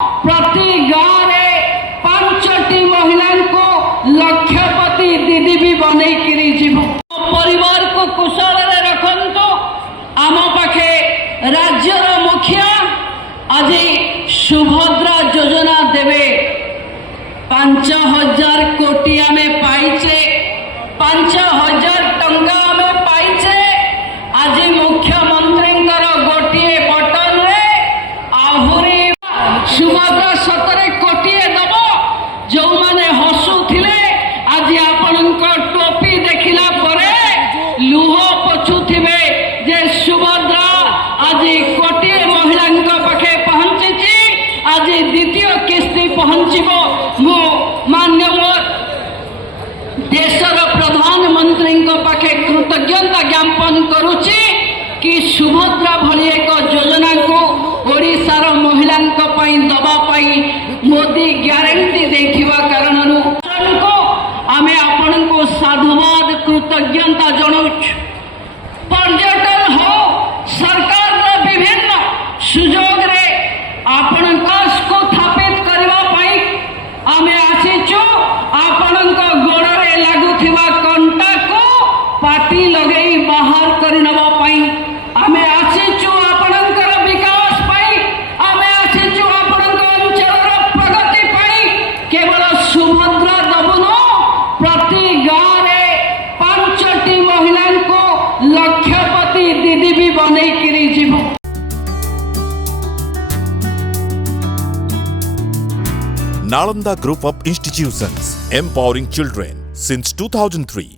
प्रति गाँव में 5टी महिला को लक्षपति दीदी भी बनई करी जीवु परिवार को कुशल रखंतु आम पाखे राज्यर मुखिया आज सुभद्रा योजना देवे 5,000 कोटी आम पाइचे 5,000 टंका आम पाइचे आज मुख्यमंत्री गोटे बटन रे आहुरी सुभद्रा 17 कोटी दब जो माने हसुथिले आज आपणक टोपी देखिला परे लुह पोछुथिबे जे सुभद्रा आज कोटी महिला पाखे पहुंची आज द्वितीय किस्ती पहुंचबो मो माननीय देशर प्रधानमंत्री पाखे कृतज्ञता ज्ञापन करुची कि सुभद्रा भली एक योजना को ओडिशार महिला दबा मोदी ग्यारंटी देखिवा कारण को आमे आपण को साधुवाद कृतज्ञता जनाऊँ पर्यटन हो सरकार विभिन्न सुजोग रे आपण को स्थापित करबा पई आमे आसीचु आपण गोड़ रे लागुथिबा कंटा को पाटी लगेई बाहर करनबा पई आमे आसीचु आपणकर विकास पई आमे आसीचु आपणक अंचलर प्रगति पई केवल सुभद्रा दबुनो प्रति गाँव में 5टी महिला को लक्षपति दीदी भी बनई करी जीवु Nalanda Group of Institutions, empowering children since 2003.